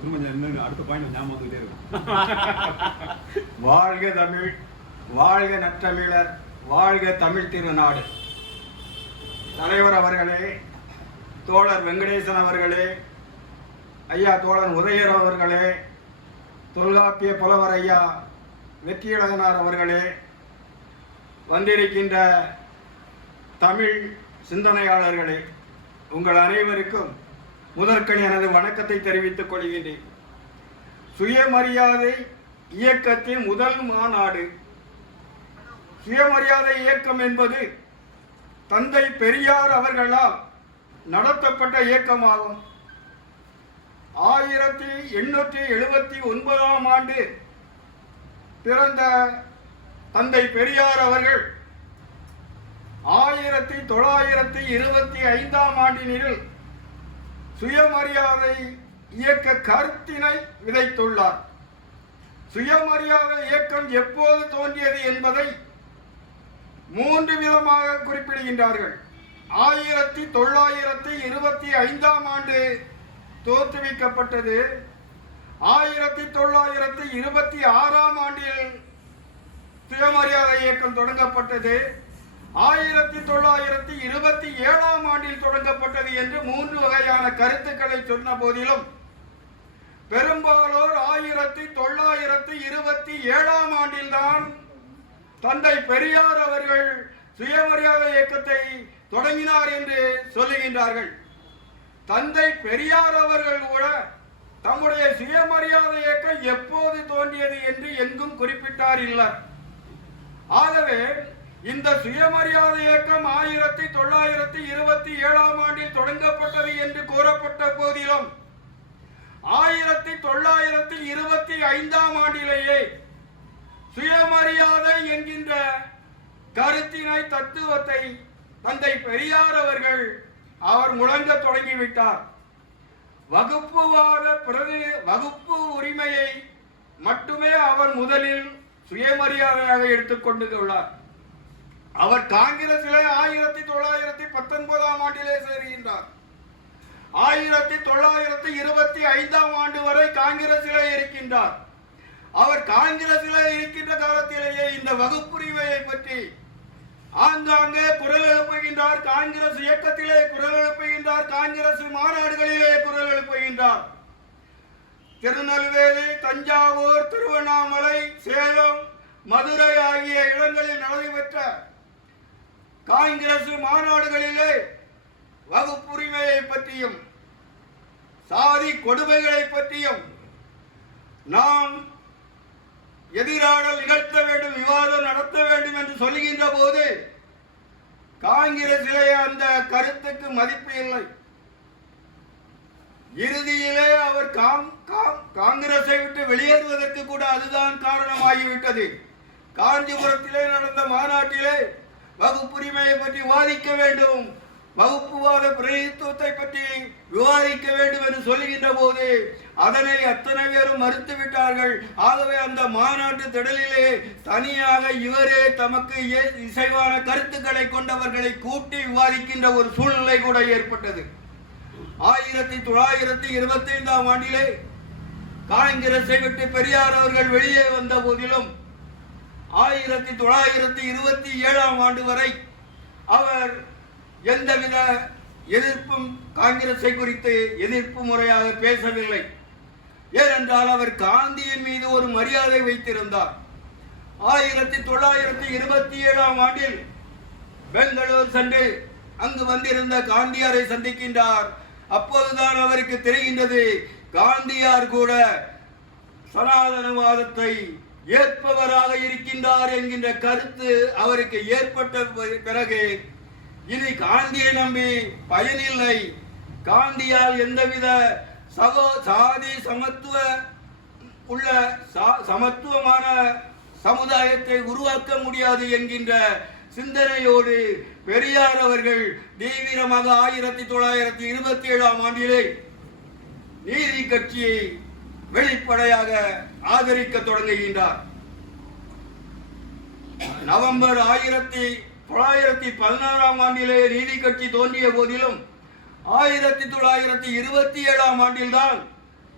திரும்ப அடுத்த பாயிண்ட் ஞாபகம் வந்துகிட்டே இருக்கும். வாழ்க தமிழ், வாழ்க நற்றமிழர், வாழ்க தமிழ் திருநாடு. தலைவர் அவர்களே, தோழர் வெங்கடேசன் அவர்களே, ஐயா தோழர் உதயர் அவர்களே, தொல்காப்பிய புலவர் ஐயா வெற்றியழகனார் அவர்களே, வந்திருக்கின்ற தமிழ் சிந்தனையாளர்களே, உங்கள் அனைவருக்கும் முதற்கண் எனது வணக்கத்தை தெரிவித்துக் கொள்கின்றேன். சுயமரியாதை இயக்கத்தின் முதல் மாநாடு. சுயமரியாதை இயக்கம் என்பது தந்தை பெரியார் அவர்களால் நடத்தப்பட்ட இயக்கமாகும். 1879 ஆண்டு பிறந்த தந்தை பெரியார் அவர்கள் 1925 ஆண்டினில் சுயமரியாதை இயக்க கருத்தினை விதைத்துள்ளார். சுயமரியாதை இயக்கம் எப்போது தோன்றியது என்பதை 3 விதமாக குறிப்பிடுகின்றார்கள். 1925 ஆண்டு தோற்றுவிக்கப்பட்டது. 1926 ஆண்டில் சுயமரியாதை இயக்கம் தொடங்கப்பட்டது. 1927 ஆண்டில் தொடங்கப்பட்டது என்று 3 வகையான கருத்துக்களை சொன்ன போதிலும் பெரும்பாலோர் 1927 ஆண்டில் தான் தந்தை பெரியார் அவர்கள் சுயமரியாதை இயக்கத்தை தொடங்கினார் என்று சொல்லுகின்றார்கள். தந்தை பெரியார் அவர்கள் கூட தம்முடைய சுயமரியாதை இயக்கம் எப்போது தோன்றியது என்று எங்கும் குறிப்பிட்டார் இல்லை. ஆகவே இந்த சுயமரியாதை இயக்கம் 1927 ஆண்டில் தொடங்கப்பட்டது என்று கூறப்பட்ட போதிலும் 1925 ஆண்டிலேயே சுயமரியாதை என்கின்ற கருத்தினை தத்துவத்தை தந்தை பெரியார் அவர்கள் முழங்க தொடங்கிவிட்டார். வகுப்பு உரிமையை மட்டுமே அவர் முதலில் சுயமரியாதையாக எடுத்துக்கொண்டுள்ளார். அவர் காங்கிரசிலே 1919 ஆண்டிலே சேருகின்றார். 1925 ஆண்டு வரை காங்கிரசிலே இருக்கின்றார். அவர் காங்கிரசிலே இருக்கின்ற காலத்திலேயே இந்த வகுப்புரிமையை பற்றி ஆங்காங்கே குரல் எழுப்புகின்றார். காங்கிரஸ் இயக்கத்திலே குரல் எழுப்புகின்றார். காங்கிரஸ் மாநாடுகளிலே குரல் எழுப்புகின்றார். திருநெல்வேலி, தஞ்சாவூர், திருவண்ணாமலை, சேலம், மதுரை ஆகிய இடங்களில் நடைபெற்ற காங்கிரஸ் மாநாடுகளிலே வகுப்புரிமையை பற்றியும் சாதி கொடுமைகளை பற்றியும் நாம் எதிராடல் நிகழ்த்த வேண்டும், விவாதம் நடத்த வேண்டும் என்று சொல்லுகின்ற போது காங்கிரசிலே அந்த கருத்துக்கு மதிப்பு இல்லை. இறுதியிலே அவர் காங்கிரஸை விட்டு வெளியேறுவதற்கு கூட அதுதான் காரணமாகிவிட்டது. காஞ்சிபுரத்திலே நடந்த மாநாட்டிலே வகுப்புரிமையை பற்றி விவாதிக்க வேண்டும், வகுப்புவாத பிரதித்துவத்தை பற்றி விவாதிக்க வேண்டும் என்று சொல்லுகின்ற போது அதனை அத்தனை பேரும் மறுத்துவிட்டார்கள். ஆகவே அந்த மாநாட்டு திடலிலே தனியாக இவரே தமக்கு இசைவான கருத்துக்களை கொண்டவர்களை கூட்டி விவாதிக்கின்ற ஒரு சூழ்நிலை கூட ஏற்பட்டது. 1925 ஆண்டிலே காங்கிரஸை விட்டு பெரியார் அவர்கள் வெளியே வந்த போதிலும் 1927 ஆண்டு வரை அவர் எந்தவித எதிர்ப்பும் காங்கிரஸை குறித்து எதிர்ப்பு முறையாக பேசவில்லை. ஏனென்றால் அவர் காந்தியின் மீது ஒரு மரியாதை வைத்திருந்தார். 1927 ஆண்டில் பெங்களூர் சென்று அங்கு வந்திருந்த காந்தியாரை சந்திக்கின்றார். அப்போதுதான் அவருக்கு தெரிகின்றது காந்தியார் கூட சனாதனவாதத்தை ஏற்பவராக இருக்கின்றார் என்கின்ற கருத்து அவருக்கு ஏற்பட்ட பிறகு இனி காந்தியை நம்பி பயனில்லை, காந்தியால் எந்தவித சாதி சமத்துவமான சமுதாயத்தை உருவாக்க முடியாது என்கின்ற சிந்தனையோடு பெரியார் அவர்கள் தீவிரமாக 1927 ஆண்டிலே நீதி கட்சியை வெளிப்படையாக ஆதரிக்க தொடங்குகின்றார். நவம்பர் 1916 ஆண்டிலே நீதி கட்சி தோன்றிய போதிலும் 1927 ஆண்டில்தான்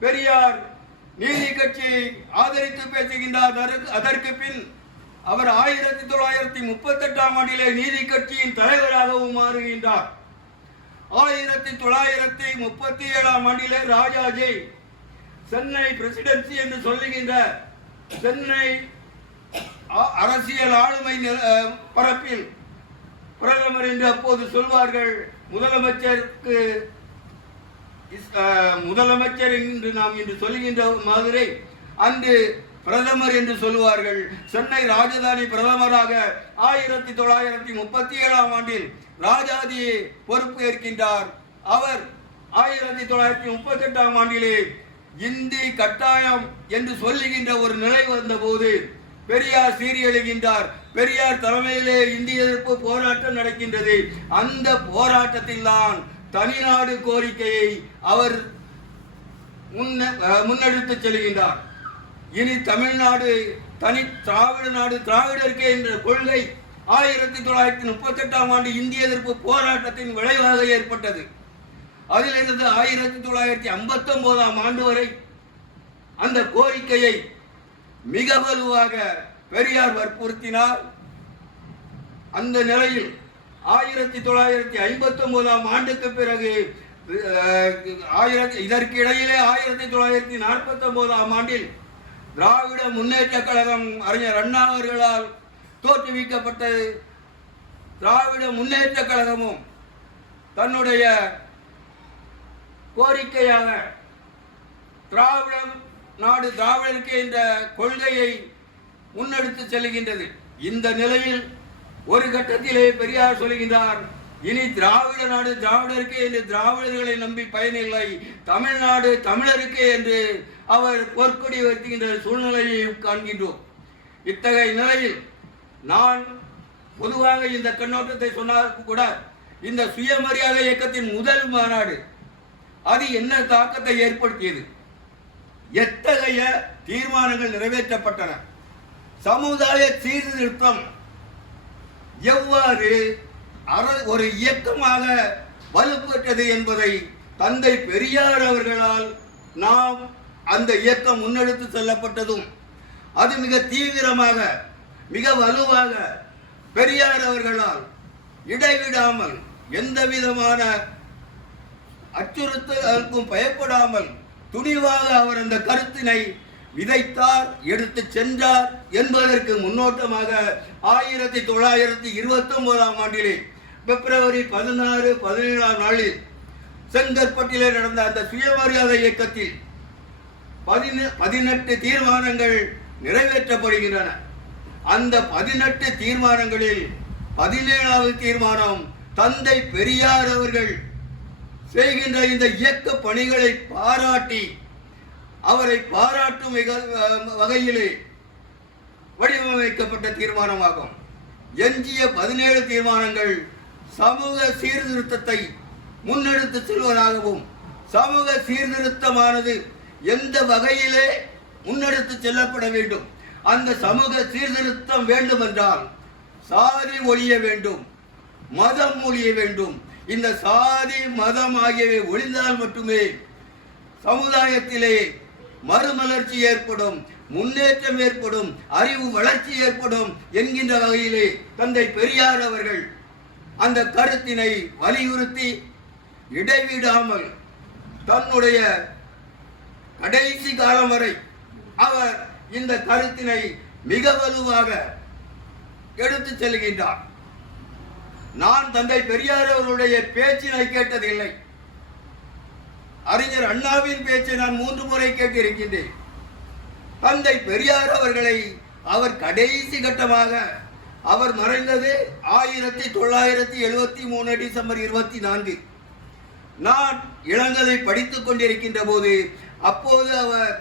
பெரியார் நீதி கட்சியை ஆதரித்து பேசுகின்றார். அதற்கு பின் அவர் 1938ஆம் ஆண்டிலே நீதி கட்சியின் தலைவராகவும் மாறுகின்றார். 1937ஆம் ஆண்டிலே ராஜாஜி சென்னை பிரசிடென்சி என்று சொல்லுகின்ற சென்னை அரசியல் ஆளுமை பரப்பில் பிரதமர் என்று அப்போது சொல்வார்கள். முதலமைச்சர் என்று நாம் இன்று சொல்லுகின்ற மாதிரி அன்று பிரதமர் என்று சொல்லுவார்கள். சென்னை ராஜதானி பிரதமராக 1937ஆம் ஆண்டில் ராஜாஜி பொறுப்பு ஏற்கின்றார். அவர் 1938ஆம் ஆண்டிலே இந்தி கட்டாயம் என்று சொல்லுகின்ற ஒரு நிலை வந்தபோது பெரியார் சீரியழுகின்றார். பெரியார் தலைமையிலே இந்திய எதிர்ப்பு போராட்டம் நடக்கின்றது. அந்த போராட்டத்தில் தான் தனிநாடு கோரிக்கையை அவர் முன்னெடுத்து செல்கின்றார். இனி தமிழ்நாடு தனி திராவிட நாடு, திராவிடருக்கு என்ற கொள்கை 1938ஆம் ஆண்டு இந்திய எதிர்ப்பு போராட்டத்தின் விளைவாக ஏற்பட்டது. அதிலிருந்து 1959ஆம் ஆண்டு வரை அந்த கோரிக்கையை மிக வலுவாக பெரியார் வற்புறுத்தினார். அந்த நிலையில் 1959ஆம் ஆண்டுக்கு பிறகு இதற்கு இடையிலே 1949ஆம் ஆண்டில் திராவிட முன்னேற்ற கழகம் அறிஞர் அண்ணா அவர்களால் தோற்றுவிக்கப்பட்ட திராவிட முன்னேற்ற கழகமும் தன்னுடைய கோரிக்கையாக திராவிட நாடு, திராவிடருக்கு என்ற கொள்கையை முன்னெடுத்து செல்கின்றது. இந்த நிலையில் ஒரு கட்டத்திலே பெரியார் சொல்கின்றார், இனி திராவிட நாடு திராவிடருக்கு என்று திராவிடர்களை நம்பி பயனில்லை, தமிழ்நாடு தமிழருக்கு என்று அவர் பொற்கொடி உயர்த்துகின்ற சூழ்நிலையை காண்கின்றோம். இத்தகைய நிலையில் நான் பொதுவாக இந்த கண்ணோட்டத்தை சொன்னால் கூட இந்த சுயமரியாதை இயக்கத்தின் முதல் மாநாடு அது என்ன தாக்கத்தை ஏற்படுத்தியது, எத்தகைய தீர்மானங்கள் நிறைவேற்றப்பட்டன, சமுதாய சீர்திருத்தம் எவ்வாறு ஒரு இயக்கமாக வலுப்பெற்றது என்பதை தந்தை பெரியார் அவர்களால் நாம் அந்த இயக்கம் முன்னெடுத்து செல்லப்பட்டதும் அது மிக தீவிரமாக மிக வலுவாக பெரியார் அவர்களால் இடைவிடாமல் எந்த விதமான அச்சுறுத்தலுக்கும் பயப்படாமல் துணிவாக அவர் அந்த கருத்தினை விதைத்தார், எடுத்து சென்றார் என்பதற்கு முன்னோட்டமாக 1929ஆம் ஆண்டிலே பிப்ரவரி 16, 17ஆம் நாளில் செங்கற்பட்டிலே நடந்த அந்த சுயமரியாதை இயக்கத்தில் 18 தீர்மானங்கள் நிறைவேற்றப்படுகின்றன. அந்த 18 தீர்மானங்களில் 17வது தீர்மானம் தந்தை பெரியார் அவர்கள் செய்கின்ற இந்த இயக்க பணிகளை பாராட்டி அவரை பாராட்டும் வகையிலே வடிவமைக்கப்பட்ட தீர்மானமாகும். எஞ்சிய 17 தீர்மானங்கள் சமூக சீர்திருத்தத்தை முன்னெடுத்து செல்வதாகவும், சமூக சீர்திருத்தமானது எந்த வகையிலே முன்னெடுத்து செல்லப்பட வேண்டும், அந்த சமூக சீர்திருத்தம் வேண்டும் என்றால் சாதி ஒழிய வேண்டும், மதம் ஒழிய வேண்டும். இந்த சாதி மதம் ஆகியவை ஒழிந்தால் மட்டுமே சமுதாயத்திலே மறுமலர்ச்சி ஏற்படும், முன்னேற்றம் ஏற்படும், அறிவு வளர்ச்சி ஏற்படும் என்கின்ற வகையிலே தந்தை பெரியார் அவர்கள் அந்த கருத்தினை வலியுறுத்தி இடைவிடாமல் தன்னுடைய கடைசி காலம் வரை அவர் இந்த கருத்தினை மிக வலுவாக எடுத்து செல்கின்றார். நான் தந்தை பெரியார் அவர்களுடைய பேச்சினை கேட்டதில்லை. அறிஞர் அண்ணாவின் பேச்சை நான் 3 முறை கேட்டிருக்கின்றேன். தந்தை பெரியார் அவர்களை அவர் கடைசி கட்டமாக அவர் மறைந்தது 1973 டிசம்பர் 24. நான் இளங்கலை படித்துக் கொண்டிருக்கின்ற போது அப்போது அவர்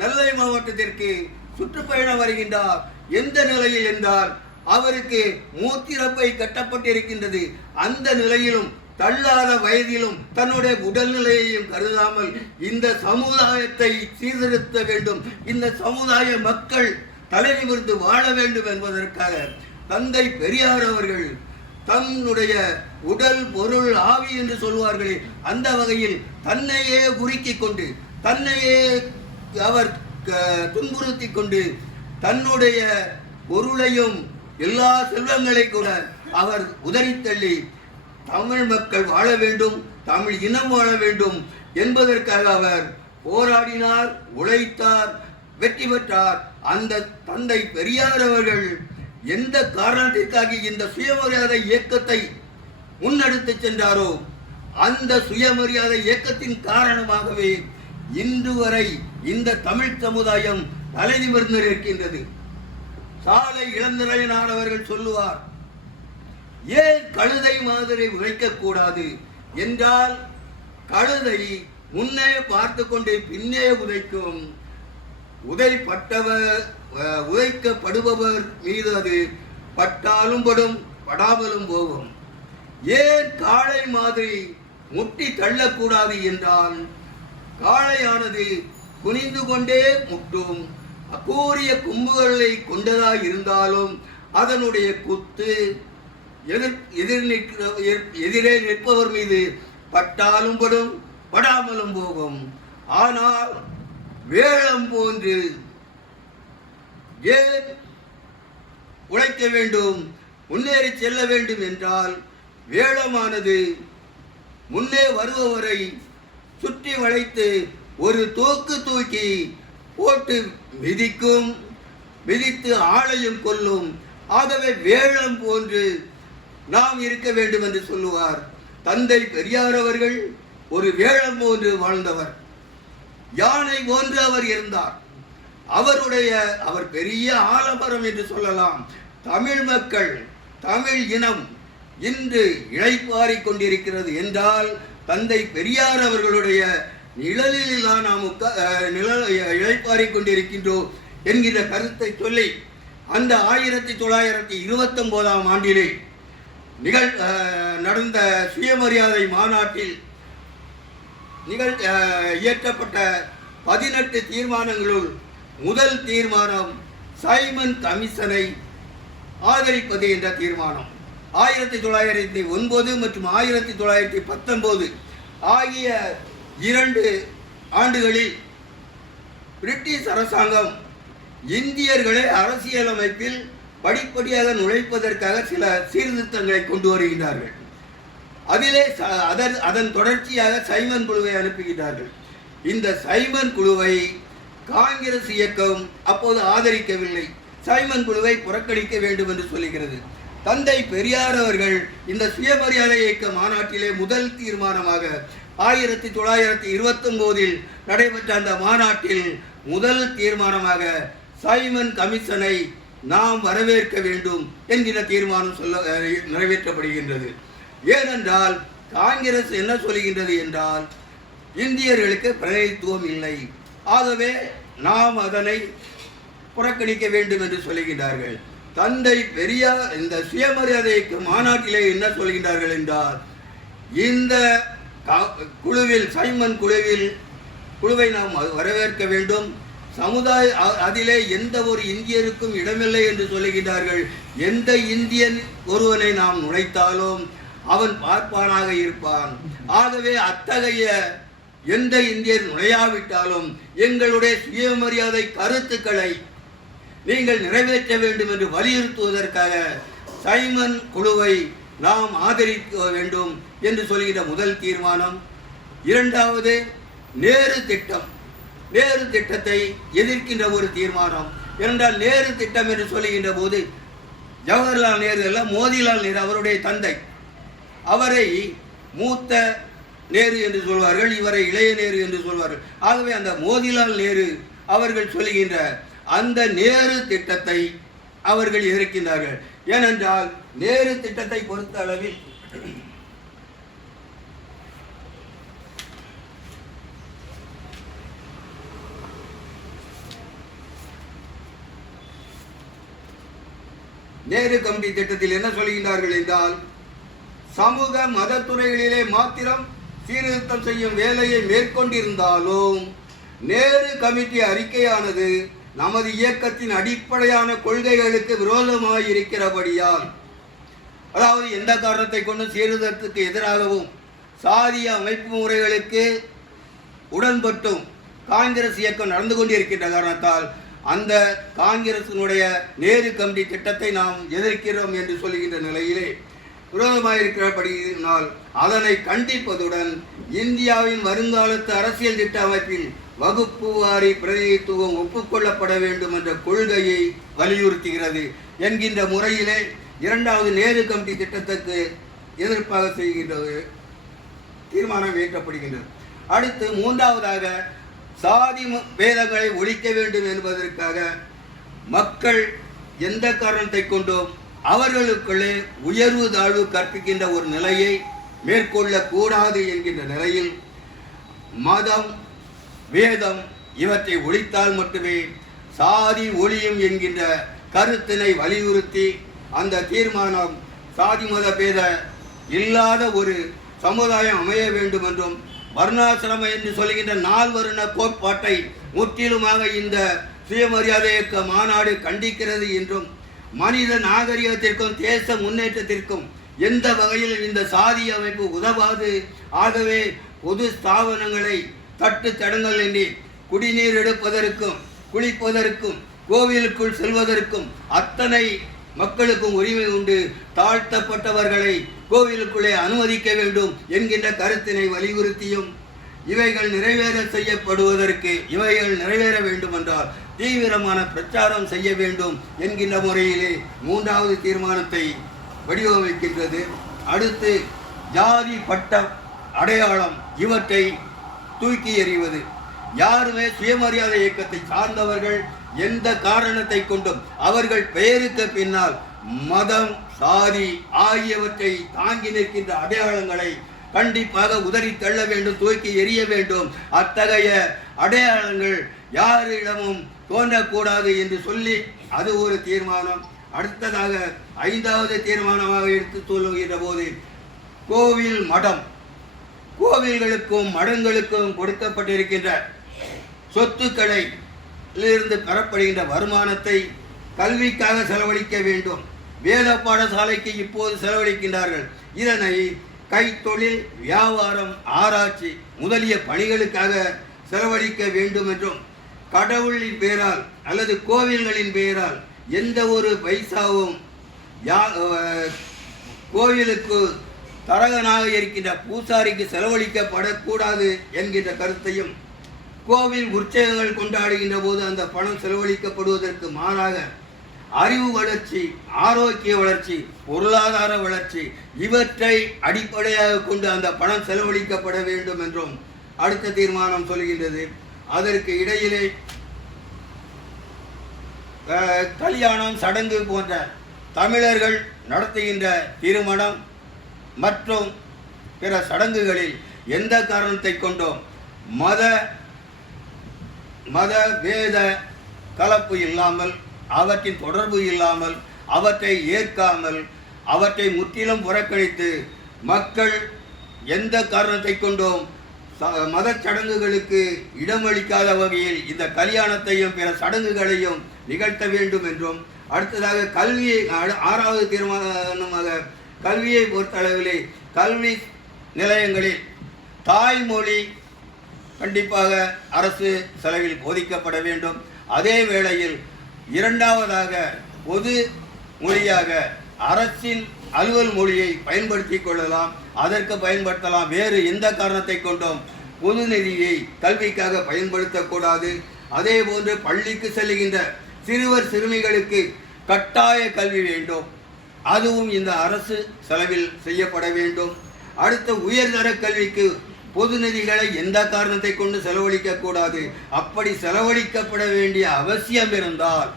நெல்லை மாவட்டத்திற்கு சுற்றுப்பயணம் வருகின்றார். எந்த நிலையில் என்றால் அவருக்கு மூத்திரப்பை கட்டப்பட்டிருக்கின்றது. அந்த நிலையிலும் தள்ளாத வயதிலும் தன்னுடைய உடல்நிலையையும் கருதாமல் இந்த சமுதாயத்தை சீர்திருத்த வேண்டும், இந்த சமுதாய மக்கள் தலை நிமிர்ந்து வாழ வேண்டும் என்பதற்காக தந்தை பெரியார் அவர்கள் தன்னுடைய உடல் பொருள் ஆவி என்று சொல்வார்களே அந்த வகையில் தன்னையே உருக்கிக் கொண்டு தன்னையே அவர் துன்புறுத்தி கொண்டு தன்னுடைய பொருளையும் எல்லா செல்வங்களை கூட அவர் உதறித்தள்ளி தமிழ் மக்கள் வாழ வேண்டும், தமிழ் இனம் வாழ வேண்டும் என்பதற்காக அவர் போராடினார், உழைத்தார், வெற்றி பெற்றார். அந்த தந்தை பெரியார் அவர்கள் எந்த காரணத்திற்காக இந்த சுயமரியாதை இயக்கத்தை முன்னெடுத்து சென்றாரோ அந்த சுயமரியாதை இயக்கத்தின் காரணமாகவே இன்று வரை இந்த தமிழ் சமுதாயம் தலை நிமிர்ந்து இருக்கின்றது. சாலை இளந்திரையனார் அவர்கள் சொல்லுவார், ஏன் கழுதை மாதிரி உழைக்கக்கூடாது என்றால் கழுதை முன்னே பார்த்து கொண்டே பின்னே உதைக்கும், உதைக்கப்படுபவர் மீது அது பட்டாலும் படும், படாமலும் போகும். ஏன் காளை மாதிரி முட்டி தள்ளக்கூடாது என்றால் காளையானது குனிந்து கொண்டே முட்டும், கூரிய கொம்புகளை கொண்டதாய் இருந்தாலும் அதனுடைய குத்து எதிரே நிற்பவர் மீது பட்டாலும் படும், படாமலும் போகும். ஆனால் வேளம் போன்று ஏன் உழைக்க வேண்டும், முன்னேறி செல்ல வேண்டும் என்றால் வேளமானது முன்னே வருபவரை சுற்றி வளைத்து ஒரு தூக்கு தூக்கி போட்டு மிதிக்கும், மிதித்து ஆளையும் கொல்லும். ஆகவே வேளம் போன்று நாம் இருக்க வேண்டும் என்று சொல்லுவார். தந்தை பெரியார் அவர்கள் ஒரு வேளம் போன்று வாழ்ந்தவர், யானை போன்று அவர் இருந்தார். அவர் பெரிய ஆலமரம் என்று சொல்லலாம். தமிழ் மக்கள், தமிழ் இனம் இன்று இளைப்பாறிக் கொண்டிருக்கிறது என்றால் தந்தை பெரியார் அவர்களுடைய நிழலில் நாம் இளைப்பாறிக் கொண்டிருக்கின்றோம் என்கிற கருத்தை சொல்லி அந்த 1929ஆம் ஆண்டிலே நடந்த சுயமரியாதை மாநாட்டில் இயற்றப்பட்ட 18 தீர்மானங்களுள் முதல் தீர்மானம் சைமன் கமிஷனை ஆதரிப்பது என்ற தீர்மானம். 1909 மற்றும் 1919 ஆகிய 2 ஆண்டுகளில் பிரிட்டிஷ் அரசாங்கம் இந்தியர்களை அரசியலமைப்பில் படிப்படியாக நுழைப்பதற்காக சில சீர்திருத்தங்களை கொண்டு வருகின்றார்கள். அதிலே அதன் தொடர்ச்சியாக சைமன் குழுவை அனுப்புகிறார்கள். இந்த சைமன் குழுவை காங்கிரஸ் இயக்கம் அப்போது ஆதரிக்கவில்லை, சைமன் குழுவை புறக்கணிக்க வேண்டும் என்று சொல்லுகிறது. தந்தை பெரியார் அவர்கள் இந்த சுயமரியாதை இயக்க மாநாட்டிலே முதல் தீர்மானமாக 1929 நடைபெற்ற அந்த மாநாட்டில் முதல் தீர்மானமாக சைமன் கமிஷனை நாம் வரவேற்க வேண்டும் என்கிற தீர்மானம் நிறைவேற்றப்படுகின்றது. ஏனென்றால் காங்கிரஸ் என்ன சொல்லுகின்றது என்றால் இந்தியர்களுக்கு பிரதிநிதித்துவம் இல்லை, ஆகவே நாம் அதனை புறக்கணிக்க வேண்டும் என்று சொல்லுகின்றார்கள். தந்தை பெரியார் இந்த சுயமரியாதை மாநாட்டிலே என்ன சொல்கின்றார்கள் என்றால் இந்த குழுவில் சைமன் குழுவை நாம் வரவேற்க வேண்டும், அதிலே எந்த ஒரு இந்தியருக்கும் இடமில்லை என்று சொல்லுகின்றார்கள். எந்த இந்தியன் ஒருவனை நாம் நுழைத்தாலும் அவன் பார்ப்பானாக இருப்பான். ஆகவே அத்தகைய எந்த இந்தியர் நுழையாவிட்டாலும் எங்களுடைய சுயமரியாதை கருத்துக்களை நீங்கள் நிறைவேற்ற வேண்டும் என்று வலியுறுத்துவதற்காக சைமன் குழுவை நாம் ஆதரிக்க வேண்டும் என்று சொல்கிற முதல் தீர்மானம். இரண்டாவது நேரு திட்டம், நேரு திட்டத்தை எதிர்க்கின்ற ஒரு தீர்மானம். ஏனென்றால் நேரு திட்டம் என்று சொல்லுகின்ற போது ஜவஹர்லால் நேரு அல்ல, மோதிலால் நேரு அவருடைய தந்தை. அவரை மூத்த நேரு என்று சொல்வார்கள், இவரை இளைய நேரு என்று சொல்வார்கள். ஆகவே அந்த மோதிலால் நேரு அவர்கள் சொல்லுகின்ற அந்த நேரு திட்டத்தை அவர்கள் எதிர்க்கின்றார்கள். ஏனென்றால் நேரு திட்டத்தை பொறுத்த அளவில் நேரு கமிட்டி திட்டத்தில் என்ன சொல்கின்றார்கள் என்றால் சமூக மதத்துறைகளிலே மாத்திரம் சீர்திருத்தம் செய்யும் வேலையை மேற்கொண்டிருந்தாலும் நேரு கமிட்டி அறிக்கையானது நமது இயக்கத்தின் அடிப்படையான கொள்கைகளுக்கு விரோதமாக இருக்கிறபடியால், அதாவது எந்த காரணத்தை கொண்டு சீர்திருத்தத்துக்கு எதிராகவும் சாதிய அமைப்பு முறைகளுக்கு உடன்பட்டும் காங்கிரஸ் இயக்கம் நடந்து கொண்டிருக்கின்ற காரணத்தால் அந்த காங்கிரசினுடைய நேரு கமிட்டி திட்டத்தை நாம் எதிர்க்கிறோம் என்று சொல்லுகின்ற நிலையிலே விரோதமாக இருக்கிறபடியினால் அதனை கண்டிப்பதுடன் இந்தியாவின் வருங்காலத்து அரசியல் திட்ட அமைப்பில் வகுப்பு வாரி பிரதிநிதித்துவம் ஒப்புக்கொள்ளப்பட வேண்டும் என்ற கொள்கையை வலியுறுத்துகிறது என்கின்ற முறையிலே இரண்டாவது நேரு கமிட்டி திட்டத்துக்கு எதிர்ப்பாக செய்கின்றது தீர்மானம் இயற்றப்படுகின்றது. அடுத்து மூன்றாவதாக சாதி பேதங்களை ஒழிக்க வேண்டும் என்பதற்காக மக்கள் எந்த காரணத்தை கொண்டும் அவர்களுக்குள்ளே உயர்வு தாழ்வு கற்பிக்கின்ற ஒரு நிலையை மேற்கொள்ளக்கூடாது என்கின்ற நிலையில் மதம் வேதம் இவற்றை ஒழித்தால் மட்டுமே சாதி ஒழியும் என்கின்ற கருத்தினை வலியுறுத்தி அந்த தீர்மானம் சாதி மத பேத இல்லாத ஒரு சமுதாயம் அமைய வேண்டும் என்றும் வர்ணாசிரமம் என்று சொல்கின்ற 4 வருண கோட்பாட்டை முற்றிலுமாக இந்த சுயமரியாதை இயக்க மாநாடு கண்டிக்கிறது என்றும் மனித நாகரிகத்திற்கும் தேச முன்னேற்றத்திற்கும் எந்த வகையில் இந்த சாதி அமைப்பு உதவாது. ஆகவே பொது ஸ்தாபனங்களை தட்டு தடங்கள் என்று குடிநீர் எடுப்பதற்கும் குளிப்பதற்கும் கோவிலுக்குள் செல்வதற்கும் அத்தனை மக்களுக்கும் உரிமை உண்டு. தாழ்த்தப்பட்டவர்களை கோவிலுக்குள்ளே அனுமதிக்க வேண்டும் என்கின்ற கருத்தினை வலியுறுத்தியும் இவைகள் நிறைவேற வேண்டும் என்றால் தீவிரமான பிரச்சாரம் செய்ய வேண்டும் என்கின்ற முறையிலே மூன்றாவது தீர்மானத்தை வடிவமைக்கின்றது. அடுத்து ஜாதி பட்ட அடையாளம் இவற்றை தூக்கி எறிவது. யாருமே சுயமரியாதை இயக்கத்தை சார்ந்தவர்கள் எந்த காரணத்தை கொண்டும் அவர்கள் பெயருக்கு பின்னால் மதம் சாதி ஆகியவற்றை தாங்கி நிற்கின்ற அடையாளங்களை கண்டிப்பாக உதறி தள்ள வேண்டும், தூக்கி எறிய வேண்டும். அத்தகைய அடையாளங்கள் யாரிடமும் தோன்றக்கூடாது என்று சொல்லி அது ஒரு தீர்மானம். அடுத்ததாக 5வது தீர்மானமாக எடுத்து சொல்லுகின்ற போது கோவில் மடம் கோவில்களுக்கும் மடங்களுக்கும் கொடுக்கப்பட்டிருக்கின்ற சொத்துக்களை இருந்து பெறப்படுகின்ற வருமானத்தை கல்விக்காக செலவழிக்க வேண்டும். வேத பாடசாலைக்கு இப்போது செலவழிக்கின்றார்கள். இதனை கைத்தொழில் வியாபாரம் ஆராய்ச்சி முதலிய பணிகளுக்காக செலவழிக்க வேண்டும் என்றும் கடவுளின் பெயரால் அல்லது கோவில்களின் பெயரால் எந்த ஒரு பைசாவும் கோவிலுக்கு தரகனாக இருக்கின்ற பூசாரிக்கு செலவழிக்கப்படக்கூடாது என்கின்ற கருத்தையும் கோவில் உற்சவங்கள் கொண்டாடுகின்ற போது அந்த பணம் செலவழிக்கப்படுவதற்கு மாறாக அறிவு வளர்ச்சி ஆரோக்கிய வளர்ச்சி பொருளாதார வளர்ச்சி இவற்றை அடிப்படையாக கொண்டு அந்த பணம் செலவழிக்கப்பட வேண்டும் என்றும் அடுத்த தீர்மானம் சொல்கின்றது. அதற்கு இடையிலே கல்யாணம் சடங்கு போன்ற தமிழர்கள் நடத்துகின்ற திருமணம் மற்றும் பிற சடங்குகளில் எந்த காரணத்தை கொண்டும் மத வேத கலப்பு இல்லாமல் அவற்றின் தொடர்பு இல்லாமல் அவற்றை ஏற்காமல் அவற்றை முற்றிலும் புறக்கணித்து மக்கள் எந்த காரணத்தை கொண்டும் மத சடங்குகளுக்கு இடமளிக்காத வகையில் இந்த கல்யாணத்தையும் பிற சடங்குகளையும் நிகழ்த்த வேண்டும் என்றும் அடுத்ததாக கல்வியை 6வது தீர்மானமாக கல்வியை பொறுத்தளவிலே கல்வி நிலையங்களில் தாய்மொழி கண்டிப்பாக அரசு செலவில் போதிக்கப்பட வேண்டும். அதே வேளையில் 2வதாக பொது மொழியாக அரசின் அலுவல் மொழியை பயன்படுத்தி கொள்ளலாம், அதற்கு பயன்படுத்தலாம். வேறு எந்த காரணத்தை கொண்டும் பொது நிதியை கல்விக்காக பயன்படுத்தக்கூடாது. அதே போன்று பள்ளிக்கு செல்லுகின்ற சிறுவர் சிறுமிகளுக்கு கட்டாய கல்வி வேண்டும், அதுவும் இந்த அரசு செலவில் செய்யப்பட வேண்டும். அடுத்த உயர்தர கல்விக்கு பொது நிதிகளை எந்த காரணத்தை கொண்டு செலவழிக்க கூடாது. அப்படி செலவழிக்கப்பட வேண்டிய அவசியம் இருந்தால்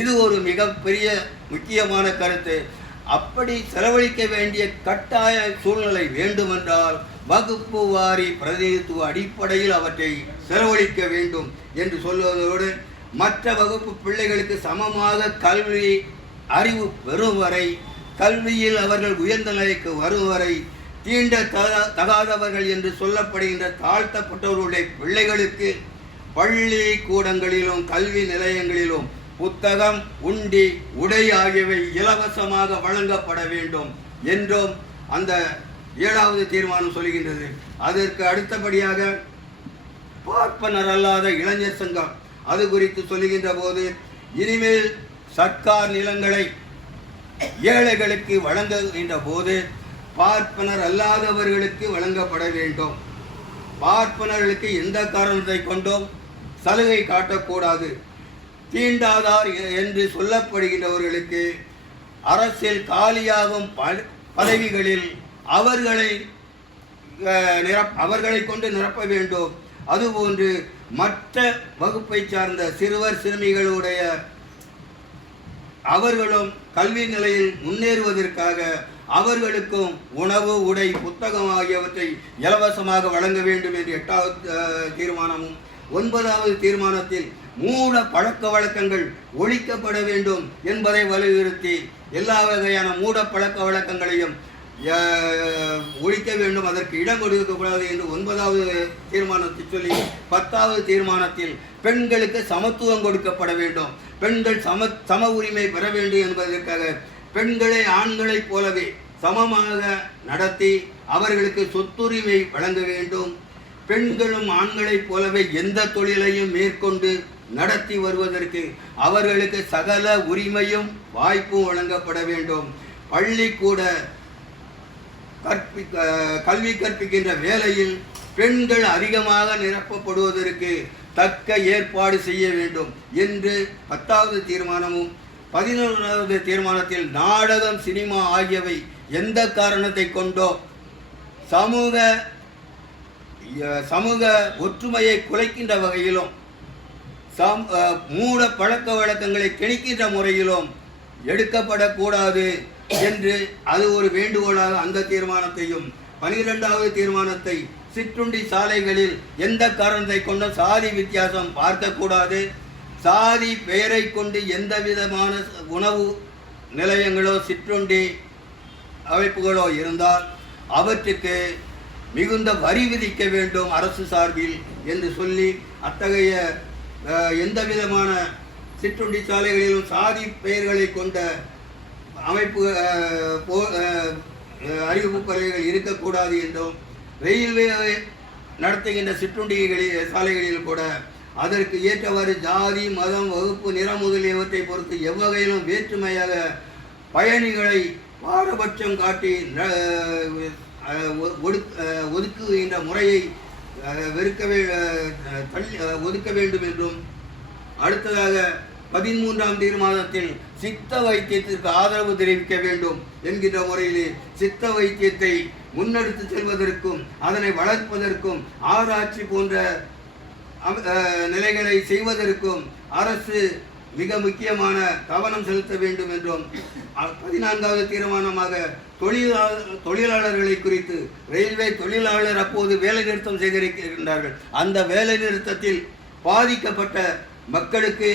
இது ஒரு மிகப்பெரிய முக்கியமான கருத்து. அப்படி செலவழிக்க வேண்டிய கட்டாய சூழ்நிலை வேண்டுமென்றால் வகுப்பு வாரி பிரதிநிதித்துவ அடிப்படையில் அவற்றை செலவழிக்க வேண்டும் என்று சொல்வதோடு மற்ற வகுப்பு பிள்ளைகளுக்கு சமமாக கல்வி அறிவு பெறும் வரை கல்வியில் அவர்கள் உயர்ந்த நிலைக்கு வரும் வரை தீண்ட தகாதவர்கள் என்று சொல்லப்படுகின்ற தாழ்த்தப்பட்டவர்களுடைய பிள்ளைகளுக்கு பள்ளி கூடங்களிலும் கல்வி நிலையங்களிலும் புத்தகம் உண்டி உடை ஆகியவை இலவசமாக வழங்கப்பட வேண்டும் என்றும் அந்த 7வது தீர்மானம் சொல்கின்றது. அதற்கு அடுத்தபடியாக பார்ப்பனர் அல்லாத இளைஞர் சங்கம் அது குறித்து சொல்லுகின்ற போது, இனிமேல் சர்க்கார் நிலங்களை ஏழைகளுக்கு வழங்குகின்ற போது பார்ப்பனர் அல்லாதவர்களுக்கு வழங்கப்பட வேண்டும். பார்ப்பனர்களுக்கு எந்த காரணத்தை கொண்டும் சலுகை காட்டக்கூடாது. தீண்டாதார் என்று சொல்லப்படுகின்றவர்களுக்கு அரசியல் காலியாகும் பதவிகளில் அவர்களை கொண்டு நிரப்ப வேண்டும். அதுபோன்று மற்ற வகுப்பை சார்ந்த சிறுவர் சிறுமிகளுடைய அவர்களும் கல்வி நிலையில் முன்னேறுவதற்காக அவர்களுக்கும் உணவு, உடை, புத்தகம் ஆகியவற்றை இலவசமாக வழங்க வேண்டும் என்று 8வது தீர்மானமும், 9வது தீர்மானத்தில் மூட பழக்க வழக்கங்கள் ஒழிக்கப்பட வேண்டும் என்பதை வலியுறுத்தி எல்லா வகையான மூட பழக்க வழக்கங்களையும் ஒழிக்க வேண்டும், அதற்கு இடம் கொடுக்கக்கூடாது என்று 9வது தீர்மானத்தை சொல்லி 10வது தீர்மானத்தில் பெண்களுக்கு சமத்துவம் கொடுக்கப்பட வேண்டும், பெண்கள் சம உரிமை பெற வேண்டும் என்பதற்காக பெண்களை ஆண்களைப் போலவே சமமாக நடத்தி அவர்களுக்கு சொத்துரிமை வழங்க வேண்டும். பெண்களும் ஆண்களைப் போலவே எந்த தொழிலையும் மேற்கொண்டு நடத்தி வருவதற்கு அவர்களுக்கு சகல உரிமையும் வாய்ப்பும் வழங்கப்பட வேண்டும். பள்ளிக்கூட கல்வி கற்பிக்கின்ற வேளையில் பெண்கள் அதிகமாக நிரப்பப்படுவதற்கு தக்க ஏற்பாடு செய்ய வேண்டும் என்று 10வது தீர்மானமும், 11வது தீர்மானத்தில் நாடகம், சினிமா ஆகியவை எந்த காரணத்தை கொண்டோ சமூக ஒற்றுமையை குலைக்கின்ற வகையிலும் மூட பழக்க வழக்கங்களை திணிக்கின்ற முறையிலும் எடுக்கப்படக்கூடாது என்று அது ஒரு வேண்டுகோளாக அந்த தீர்மானத்தையும், 12வது தீர்மானத்தை சிற்றுண்டி சாலைகளில் எந்த காரணத்தை கொண்டும் சாதி வித்தியாசம் பார்க்கக்கூடாது, சாதி பெயரை கொண்டு எந்த விதமான உணவு நிலையங்களோ சிற்றுண்டி அமைப்புகளோ இருந்தால் அவற்றுக்கு மிகுந்த வரி விதிக்க வேண்டும் அரசு சார்பில் என்று சொல்லி, அத்தகைய எந்த விதமான சிற்றுண்டி சாலைகளிலும் சாதி பெயர்களை கொண்ட அமைப்பு அறிவிப்பு பலகைகள் இருக்கக்கூடாது என்றும், ரயில்வே நடத்துகின்ற சிற்றுண்டி சாலைகளில் கூட அதற்கு ஏற்றவாறு ஜாதி, மதம், வகுப்பு, நிறம் முதலியவற்றை பொறுத்து எவ்வகையிலும் வேற்றுமையாக பயணிகளை பாரபட்சம் காட்டி ஒதுக்குகின்ற முறையை ஒதுக்க வேண்டும் என்றும், அடுத்ததாக 13ஆம் தீர்மானத்தில் சித்த வைத்தியத்திற்கு ஆதரவு தெரிவிக்க வேண்டும் என்கின்ற முறையிலே சித்த வைத்தியத்தை முன்னெடுத்து செல்வதற்கும் அதனை வளர்ப்பதற்கும் ஆராய்ச்சி போன்ற நிலைகளை செய்வதற்கும் அரசு மிக முக்கியமான கவனம் செலுத்த வேண்டும் என்றும், 14வது தீர்மானமாக தொழிலாளர்களை குறித்து ரயில்வே தொழிலாளர் அப்போது வேலைநிறுத்தம் செய்திருக்கின்றார்கள். அந்த வேலைநிறுத்தத்தில் பாதிக்கப்பட்ட மக்களுக்கு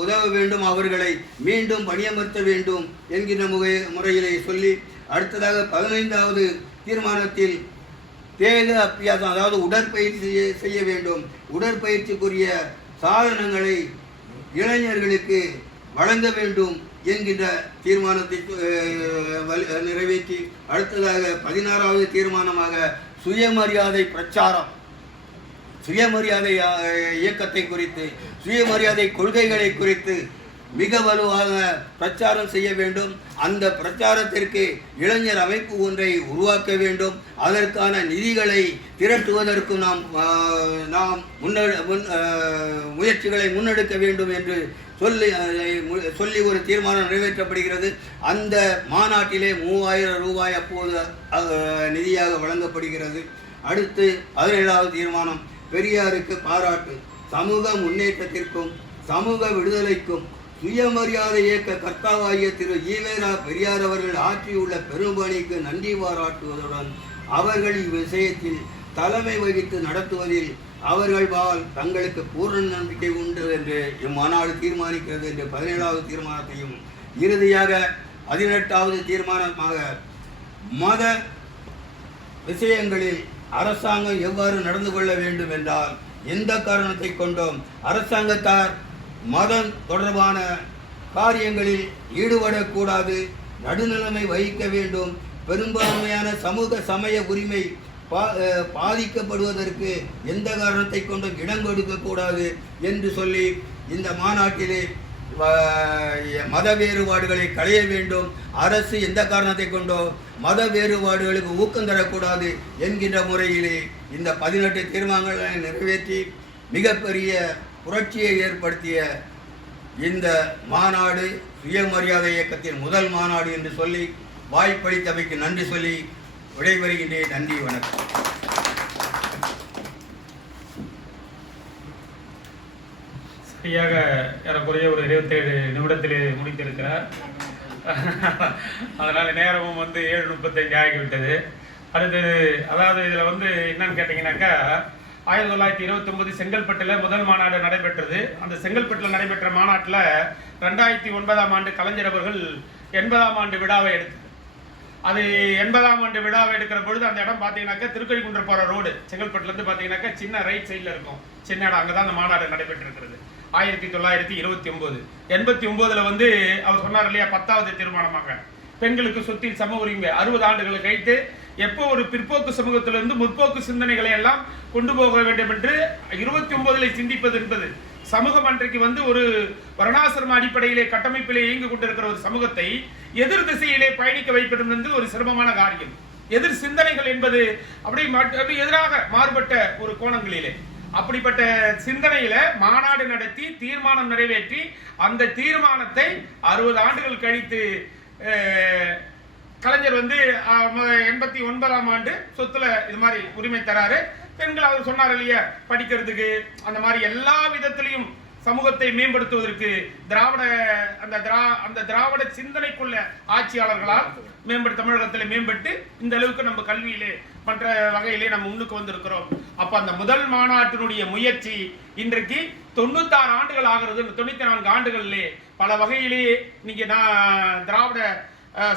உதவ வேண்டும், அவர்களை மீண்டும் பணியமர்த்த வேண்டும் என்கின்ற முறையிலே சொல்லி, அடுத்ததாக 15வது தீர்மானத்தில் தேக அபியாசம், அதாவது உடற்பயிற்சி செய்ய வேண்டும், உடற்பயிற்சிக்குரிய சாதனங்களை இளைஞர்களுக்கு வழங்க வேண்டும் என்கின்ற தீர்மானத்தை நிறைவேற்றி, அடுத்ததாக 16வது தீர்மானமாக சுயமரியாதை பிரச்சாரம், சுயமரியாதை இயக்கத்தை குறித்து, சுயமரியாதை கொள்கைகளை குறித்து மிக வலுவாக பிரச்சாரம் செய்ய வேண்டும். அந்த பிரச்சாரத்திற்கு இளைஞர் அமைப்பு ஒன்றை உருவாக்க வேண்டும். அதற்கான நிதிகளை திரட்டுவதற்கும் நாம் முயற்சிகளை முன்னெடுக்க வேண்டும் என்று சொல்லி ஒரு தீர்மானம் நிறைவேற்றப்படுகிறது. அந்த மாநாட்டிலே 3000 ரூபாய் அப்போது நிதியாக வழங்கப்படுகிறது. அடுத்து 17வது தீர்மானம் பெரியாருக்கு பாராட்டு, சமூக முன்னேற்றத்திற்கும் சமூக விடுதலைக்கும் சுயமரியாதை இயக்க கர்த்தாவாகிய திரு ஈவேரா பெரியார் அவர்கள் ஆற்றியுள்ள பெரும்பணிக்கு நன்றி பாராட்டுவதுடன் அவர்கள் இவ்விஷயத்தில் தலைமை வகித்து நடத்துவதில் அவர்கள் தங்களுக்கு பூர்ண நம்பிக்கை உண்டு என்று இம்மாநாடு தீர்மானிக்கிறது என்று 17வது தீர்மானத்தையும், இறுதியாக 18வது தீர்மானமாக மத விஷயங்களில் அரசாங்கம் எவ்வாறு நடந்து கொள்ள வேண்டும் என்றால், எந்த காரணத்தை கொண்டும் அரசாங்கத்தார் மதம் தொடர்பான காரியங்களில் ஈடுபடக்கூடாது, நடுநிலைமை வகிக்க வேண்டும், பெரும்பான்மையான சமூக சமய உரிமை பாதிக்கப்படுவதற்கு எந்த காரணத்தை கொண்டும் இடம் கொடுக்கக்கூடாது என்று சொல்லி இந்த மாநாட்டிலே மத வேறுபாடுகளை களைய வேண்டும். அரசு எந்த காரணத்தை கொண்டோ மத வேறுபாடுகளுக்கு ஊக்கம் தரக்கூடாது என்கின்ற முறையிலே இந்த 18 தீர்மானங்களை நிறைவேற்றி மிகப்பெரிய புரட்சியை ஏற்படுத்திய இந்த மாநாடு சுயமரியாதை இயக்கத்தின் முதல் மாநாடு என்று சொல்லி வாய்ப்பளித்தமைக்கு நன்றி சொல்லி விடைபெறுகின்றேன். நன்றி, வணக்கம். சரியாக ஏறக்குறைய ஒரு 27 நிமிடத்தில் முடித்திருக்கிறார். அதனால் நேரமும் 7:35 ஆகிவிட்டது. அடுத்தது அதாவது இதில் என்னன்னு கேட்டிங்கனாக்கா 1929 செங்கல்பட்டில் முதல் மாநாடு நடைபெற்றது. அந்த செங்கல்பட்டில் நடைபெற்ற மாநாட்டில் 2009ஆம் ஆண்டு கலைஞர் அவர்கள் 80ஆம் ஆண்டு விழாவை எடுத்தது. அது 80ஆம் ஆண்டு விழாவை எடுக்கிற பொழுது அந்த இடம் பார்த்தீங்கன்னாக்கா திருக்கழிக்குன்றம் போகிற ரோடு செங்கல்பட்டுலேருந்து பார்த்தீங்கன்னாக்கா சின்ன ரைட் சைடில் இருக்கும், சின்ன இடம். அங்கே தான் அந்த மாநாடு நடைபெற்றிருக்கிறது. 1929 89ல் அவர் சொன்னார் இல்லையா, 10வது தீர்மானமாக பெண்களுக்கு சொத்தில் சம உரிமை 60 ஆண்டுகளை கழித்து எப்போ ஒரு பிற்போக்கு சமூகத்திலிருந்து முற்போக்கு சிந்தனைகளை எல்லாம் கொண்டு போக வேண்டும் என்று 29ல் சிந்திப்பது என்பது சமூகம் அன்றைக்கு ஒரு வர்ணாசிரம அடிப்படையிலே கட்டமைப்பிலே இயங்கி கொண்டிருக்கிற ஒரு சமூகத்தை எதிர் திசையிலே பயணிக்க வைப்பது என்பது ஒரு சிரமமான காரியம். எதிர் சிந்தனைகள் என்பது அப்படி எதிராக மாறுபட்ட ஒரு கோணங்களிலே அப்படிப்பட்ட சிந்தனையில மாநாடு நடத்தி தீர்மானம் நிறைவேற்றி அந்த தீர்மானத்தை 60 ஆண்டுகள் கழித்து கலைஞர் 89ஆம் ஆண்டு சொத்துல இது மாதிரி உரிமை தராரு. பெண்கள் அவர் சொன்னார் இல்லையா, படிக்கிறதுக்கு அந்த மாதிரி எல்லா விதத்திலையும் சமூகத்தை மேம்படுத்துவதற்கு அந்த திராவிட சிந்தனைக்குள்ள ஆட்சியாளர்களால் தமிழகத்தில் மேம்பட்டு இந்த அளவுக்கு நம்ம கல்வியிலே மற்ற வகையிலே நம்ம முன்னுக்கு வந்திருக்கிறோம். அப்ப அந்த முதல் மாநாட்டினுடைய முயற்சி இன்றைக்கு 96 ஆண்டுகள் ஆகிறது. 94 ஆண்டுகளிலே பல வகையிலே நீங்க திராவிட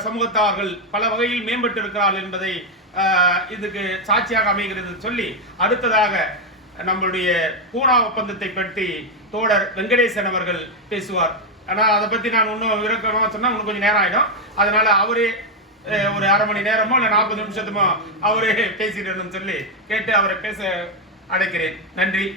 சமூகத்தார்கள் பல வகையில் மேம்பட்டு இருக்கிறார்கள் என்பதை இதுக்கு சாட்சியாக அமைகிறது சொல்லி அடுத்ததாக நம்மளுடைய பூனா ஒப்பந்தத்தை பற்றி தோழர் வெங்கடேசன் அவர்கள் பேசுவார். ஆனால் அதை பற்றி நான் இன்னும் விளக்கமாக சொன்னால் இன்னும் கொஞ்சம் நேரம் ஆகிடும். அதனால அவரே ஒரு அரை மணி நேரமோ இல்லை 40 நிமிஷத்துமோ அவரே பேசிடணும்னு சொல்லி கேட்டு அவரை பேச அழைக்கிறேன். நன்றி.